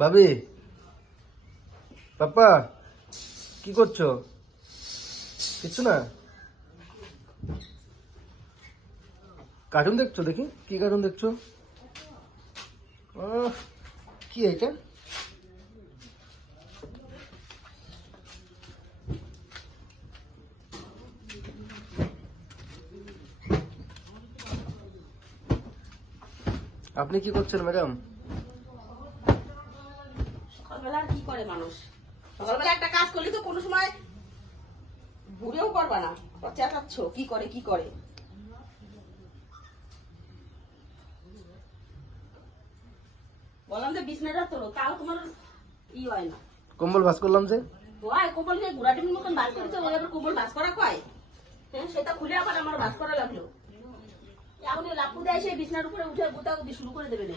ভাবি, পাপা কি করছো? কিছু না, কার্টুন দেখছো? দেখি কি কার্টুন দেখছো? কি এটা? আপনি কি করছেন ম্যাডাম? সকালবেলা কি করে মানুষ? সকালবেলা একটা কাজ করলে তো কোনো সময় ভুলেও করবা না, চেঁচাচ্ছ কি করে কি করে। বললাম যে বিছনাটা তোলো, তাও তোমার হয় না। কম্বল ভাঁজ করলাম যে কম্বল যে গুড়া ডিমের মতন ভাঁজ করেছে, ওই আবার কম্বল ভাঁজ করা কয়? হ্যাঁ, সেটা খুলে আবার আমার ভাঁজ করা লাগলো। এখন লাপু দেয় সেই বিছনার উপরে উঠে গোতাগুতি শুরু করে দেবে না।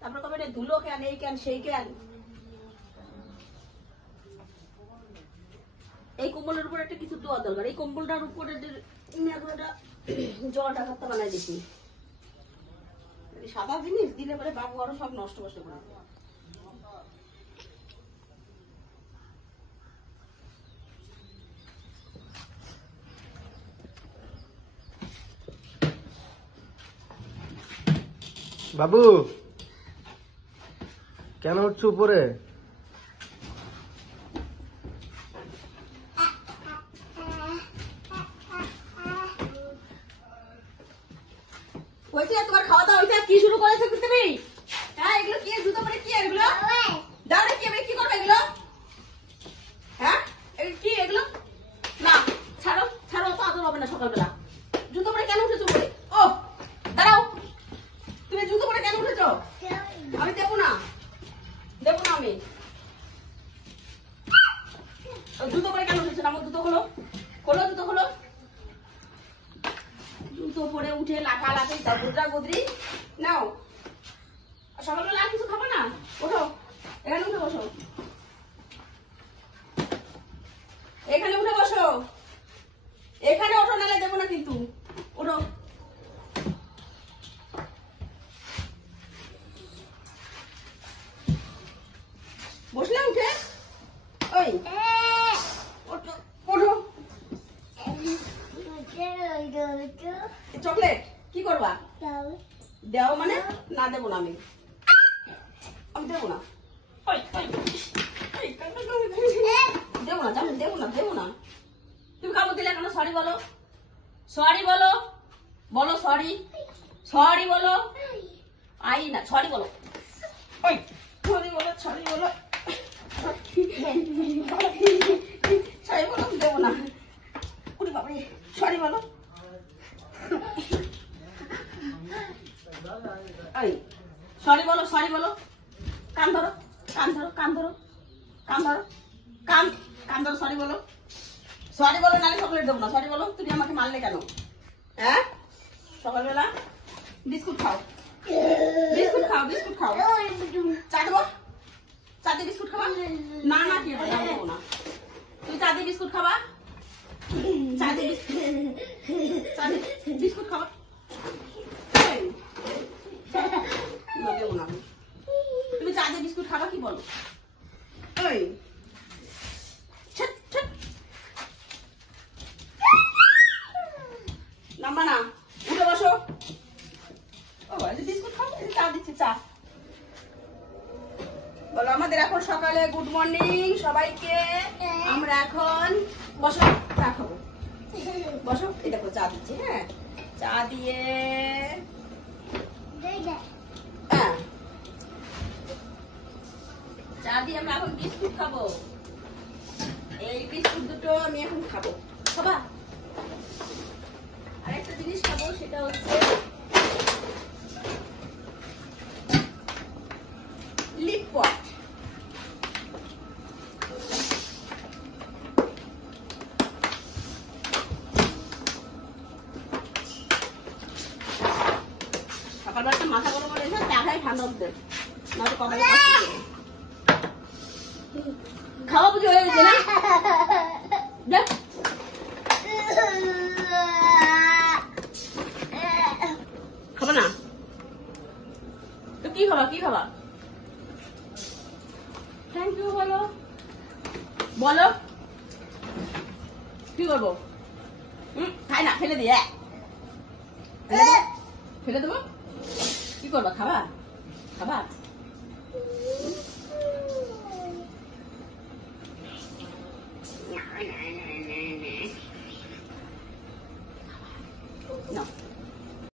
তারপরে কবে ধুলো কেন, এই কেন সেই কেন। এই কম্বলের উপর একটা কিছু দেওয়া দরকার। এই কম্বলটার উপরে জল ঢাকাতে বানাই দিচ্ছি। সাদা জিনিস দিলে পরে বাবু আরো সব নষ্ট কষ্ট করে। বাবু কেন উঠছো উপরে? তোমার খাওয়া দাওয়া হয়েছে? কি শুরু করেছো তুমি? হ্যাঁ, এগুলো কি জুতো পরে কি এগুলো? দাঁড়া কি কি করবে এগুলো? হ্যাঁ, কি এগুলো? না, ছাড়ো ছাড়ো, তো আদর হবে না সকালবেলা। জুতো পরে কেন উঠেছো উপরে? ও দাঁড়াও, তুমি জুতো পরে কেন উঠেছো? আমি দেবো না, দেবো না আমি। জুতো পরে কেন উঠেছো? আমার জুতো খোলো, খোলো জুতো খোলো। জুতো পরে উঠে লাফালাফি গোদরা গোদরি নাও। সকালবেলা আর কিছু খাবো না? ওঠো, এখানে উঠে বসো, এখানে উঠে বসো, এখানে ওঠো, নালে দেবো না কিন্তু। ওঠো, বসলে উঠে। ওই ওঠো ওঠো। চকলেট কি করবা? দেও মানে? না দেবো না, আমি আমি দেবো না, দেবো না, দেবো না, দেবো না। তুমি খাবো দিলে কেন? সরি বলো, সরি বলো, বলো সরি, সরি বলো। আই না, সরি বলো, সরি বলো, সরি বলো, সরি বলো। দেবো না, উড়ি বাবা, সরি বলো। সরি বলো, সরি বলো। কান ধরো, কান ধরো, কান ধরো, কান ধরো, কান কান ধরো, সরি বলো, সরি বলো, নালে চকলেট দেবো না। সরি বলো। তুমি আমাকে মারলে কেন? হ্যাঁ, সকালবেলা বিস্কুট খাও, বিস্কুট খাও, বিস্কুট খাও। চা দেবো, চা দিয়ে বিস্কুট খাবা? না না, কি দেবো না। তুমি চা দিয়ে বিস্কুট খাবা? চা দিয়ে বিস্কুট খাবা? দেবো না। তুমি চা দিয়ে বিস্কুট খাবা কি বলো? ওই নাম্বা না, উঠে বসো। ও বিস্কুট খাও, চা দিচ্ছি, চা। বলো আমাদের এখন সকালে গুড মর্নিং সবাইকে। আমরা এখন বসো, চা খাবো, বসো। এই দেখো চা দিচ্ছি। হ্যাঁ, চা দিয়ে চা দিয়ে আমরা এখন বিস্কুট খাবো। এই বিস্কুট দুটো আমি এখন খাবো। খাবা? আরেকটা জিনিস খাবো, সেটা হচ্ছে লিপপট। সকালবেলা একটা মাথা গরম করে চাটাই ঠান্ডা হতে নয়তো কপালে খাওয়া বুঝে হয়ে গেছে না? কি খাবা? থ্যাংক ইউ বলো। বলো কি করবো? খাই না, ফেলে দিয়ে ফেলে দেবো। কি করবা? খাবা? খাবা?